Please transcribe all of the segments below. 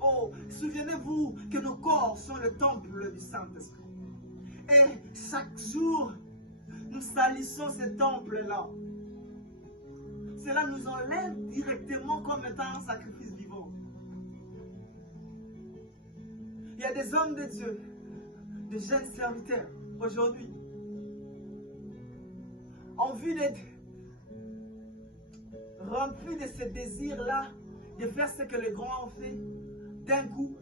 Oh, souvenez-vous que nos corps sont le temple du Saint-Esprit. Et chaque jour, nous salissons ce temple-là. Cela nous enlève directement comme étant un sacrifice vivant. Il y a des hommes de Dieu, de jeunes serviteurs, aujourd'hui, en vue d'être remplis de ce désir-là, de faire ce que les grands ont fait, d'un coup,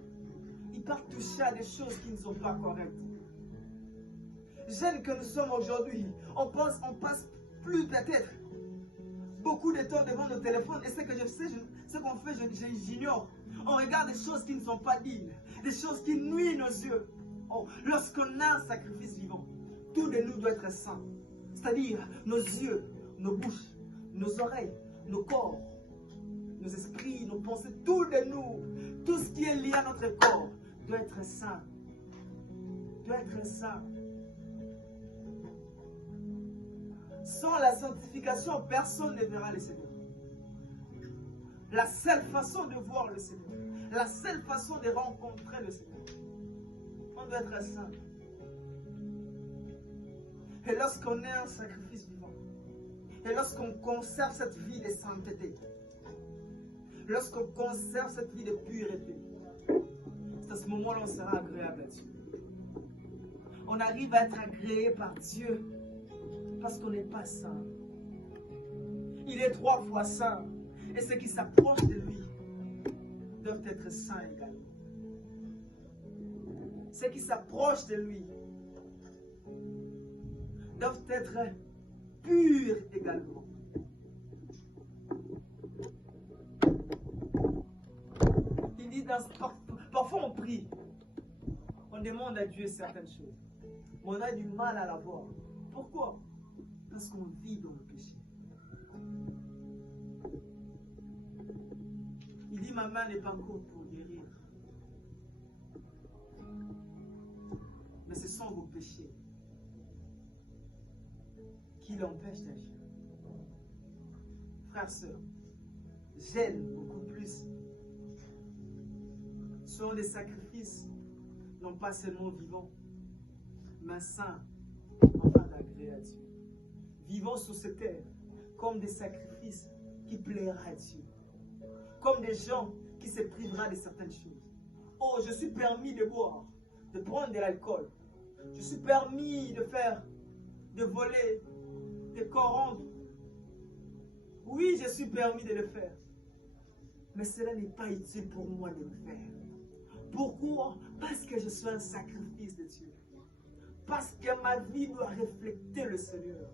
ils partent toucher à des choses qui ne sont pas correctes. Jeunes que nous sommes aujourd'hui, on passe plus peut-être beaucoup de temps devant nos téléphones, et ce que je sais, ce qu'on fait, j'ignore. On regarde des choses qui ne sont pas dignes, des choses qui nuisent nos yeux. Oh, lorsqu'on a un sacrifice vivant, tout de nous doit être saint. C'est-à-dire nos yeux, nos bouches, nos oreilles, nos corps, nos esprits, nos pensées, tout de nous, tout ce qui est lié à notre corps doit être saint. Doit être saint. Sans la sanctification, personne ne verra le Seigneur. La seule façon de voir le Seigneur, la seule façon de rencontrer le Seigneur, on doit être saint. Et lorsqu'on est un sacrifice vivant, et lorsqu'on conserve cette vie de sainteté, lorsqu'on conserve cette vie de pureté, c'est à ce moment-là on sera agréable à Dieu. On arrive à être agréé par Dieu parce qu'on n'est pas saint. Il est 3 fois saint. Et ceux qui s'approchent de lui doivent être saints également. Ceux qui s'approchent de lui doivent être purs également. Il dit, parfois on prie, on demande à Dieu certaines choses, mais on a du mal à la voir. Pourquoi? Parce qu'on vit dans le péché. Il dit, ma main n'est pas courte pour guérir, mais ce sont vos péchés qui l'empêchent d'agir. Frères, sœurs, j'aime beaucoup plus. Ce sont des sacrifices, non pas seulement vivants, mais saints, afin d'agréer à Dieu. Vivons sur cette terre comme des sacrifices qui plaira à Dieu. Comme des gens qui se privera de certaines choses. Oh, je suis permis de boire, de prendre de l'alcool. Je suis permis de faire, de voler, de corrompre. Oui, je suis permis de le faire. Mais cela n'est pas utile pour moi de le faire. Pourquoi? Parce que je suis un sacrifice de Dieu. Parce que ma vie doit refléter le Seigneur.